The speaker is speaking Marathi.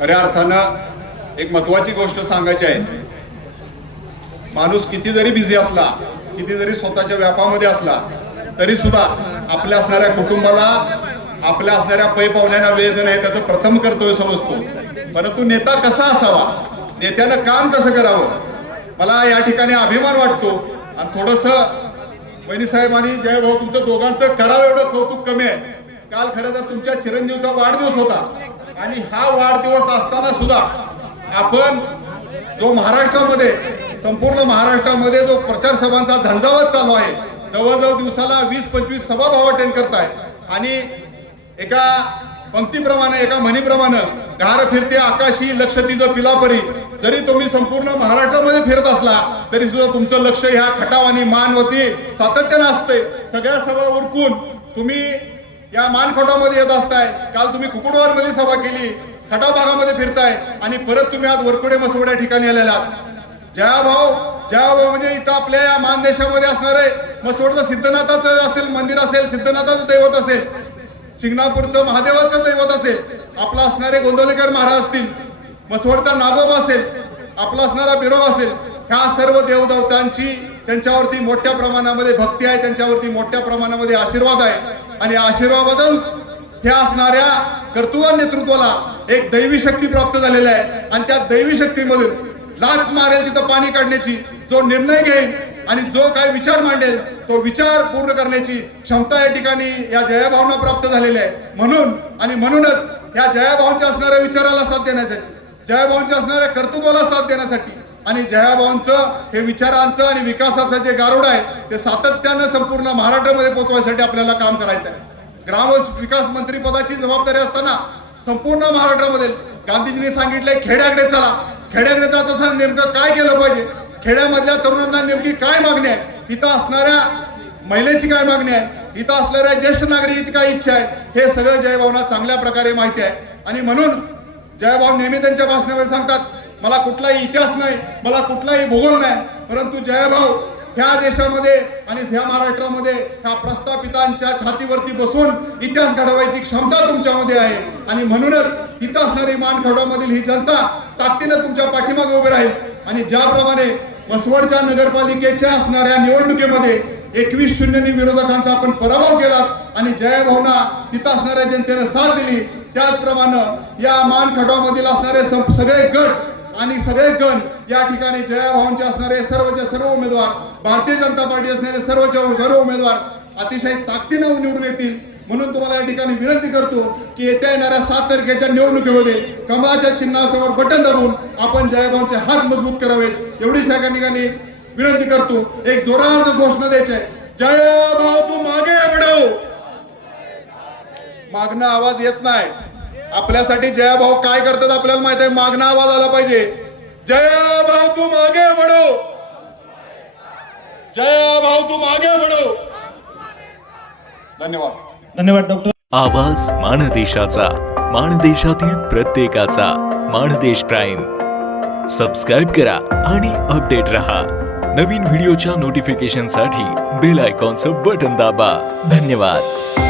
खऱ्या अर्थानं एक महत्वाची गोष्ट सांगायची आहे. माणूस किती जरी बिझी असला, किती जरी स्वतःच्या व्यापामध्ये असला, तरी सुद्धा आपल्या असणाऱ्या कुटुंबाला, आपल्या असणाऱ्या पै पाहुण्यांना वेळ देणं हे त्याचं प्रथम कर्तव्य समजतो. परंतु नेता कसा असावा, नेत्यानं काम कसं करावं, मला या ठिकाणी अभिमान वाटतो. आणि थोडंसं वहिनी साहेब आणि जयभाऊ तुमचं दोघांचं करावं एवढं कौतुक कमी आहे. काल खरं तर तुमच्या चिरंजीवचा वाढदिवस होता आणि हा वाढदिवस असताना सुद्धा आपण जो महाराष्ट्रामध्ये, संपूर्ण महाराष्ट्रामध्ये जो प्रचार सभांचा झंझावात चालू आहे, जवळजवळ दिवसाला 20-25 सभा भाव अटेंड करताय आणि एका पंक्तीप्रमाणे, एका म्हणीप्रमाणे घार फिरते आकाशी लक्ष तिचं पिलापरी. जरी तुम्ही संपूर्ण महाराष्ट्रामध्ये फिरत असला तरी सुद्धा तुमचं लक्ष ह्या खटाव आणि मानवती सातत्यानं असते. सगळ्या सभा उरकून तुम्ही या मानखटावमध्ये येत असताय. काल तुम्ही कुकुडवारमध्ये सभा केली, खटाव भागामध्ये फिरताय आणि परत तुम्ही आज वरकुडे मसवड या ठिकाणी आलेला आहात. जयाभाऊ म्हणजे इथं आपल्या या मानदेशामध्ये असणारे मसवडचं सिद्धनाथाचं असेल मंदिर असेल, सिद्धनाथाचं दैवत असेल, शिंगणापूरचं महादेवाचं दैवत असेल, आपला असणारे गोंदवलेकर महाराज असतील, मसवडचा नागोबा असेल, आपला असणारा बिरोबा असेल, ह्या सर्व देवदेवतांची त्यांच्यावरती मोठ्या प्रमाणामध्ये भक्ती आहे, त्यांच्यावरती मोठ्या प्रमाणामध्ये आशीर्वाद आहे. आणि आशीर्वादातून ह्या असणाऱ्या कर्तृत्व नेतृत्वाला एक दैवी शक्ती प्राप्त झालेली आहे. आणि त्या दैवी शक्तीमधून लाट मारेल तिथं पाणी काढण्याची जो निर्णय घेईल आणि जो काही विचार मांडेल तो विचार पूर्ण करण्याची क्षमता या ठिकाणी या जयाभावना प्राप्त झालेली आहे. म्हणूनच या जयाभावांच्या असणाऱ्या विचाराला साथ देण्यासाठी, जयाभावांच्या असणाऱ्या कर्तृत्वाला साथ देण्यासाठी आणि जयाभावांचं हे विचारांचं आणि विकासाचं जे गारुड आहे ते सातत्यानं संपूर्ण महाराष्ट्रामध्ये पोहोचवण्यासाठी आपल्याला काम करायचं आहे. ग्राम विकास मंत्री पदाची जबाबदारी असताना संपूर्ण महाराष्ट्रामध्ये गांधीजींनी सांगितलंय खेड्याकडे चला. खेड्याकडे जात असताना नेमकं काय केलं पाहिजे, खेड्यामधल्या तरुणांना नेमकी काय मागणी आहे, इथं असणाऱ्या महिलेची काय मागणी आहे, इथं असणाऱ्या ज्येष्ठ नागरिकांची काय इच्छा आहे, हे सगळं जयभावना चांगल्या प्रकारे माहिती आहे. आणि म्हणून जयभाऊ नेहमी त्यांच्या भाषणामध्ये सांगतात, मला कुठलाही इतिहास नाही, मला कुठलाही भूगोल नाही, परंतु जयभाऊ ह्या देशामध्ये आणि ह्या महाराष्ट्रामध्ये ह्या प्रस्थापितांच्या छातीवरती बसून इतिहास घडवायची क्षमता तुमच्यामध्ये आहे. आणि म्हणूनच इथं असणारी मानखटावमधील ही जनता ताकदीनं तुमच्या पाठीमागे उभी राहील. आणि ज्याप्रमाणे मसवडच्या नगरपालिकेच्या असणाऱ्या निवडणुकीमध्ये 21-0 विरोधकांचा आपण पराभव केला आणि जयभावना तिथं असणाऱ्या जनतेने साथ दिली, त्याचप्रमाणे या मानखटावमधील असणारे सगळे गट आणि सगळे गण या ठिकाणी जयाभावांचे असणारे सर्व उमेदवार, भारतीय जनता पार्टी असणारे सर्व उमेदवार अतिशय ताकदीने निवडून येतील. म्हणून तुम्हाला या ठिकाणी विनंती करतो की येत्या येणाऱ्या 7 तारखेच्या निवडणुकीमध्ये कमळाच्या चिन्हासमोर बटन दाबून आपण जयाभावांचे हात मजबूत करावेत एवढीच त्या ठिकाणी विनंती करतो. एक जोरात घोषणा द्यायची आहे, जयाभाव तू मागे वळव. मागणं आवाज येत नाही. आपल्यासाठी जयाभाऊ काय करतात आपल्याला माहित आहे, मागणं आवाज आला पाहिजे. जयाभाऊ तू मागे वळव, जयाभाऊ तू मागे वळव. धन्यवाद डॉक्टर. आवाज माणदेशाचा, माणदेशातील प्रत्येकाचा. माणदेश प्राईम सबस्क्राईब करा आणि अपडेट रहा. नवीन व्हिडिओच्या नोटिफिकेशनसाठी बेल आयकॉनचं बटन दाबा. धन्यवाद.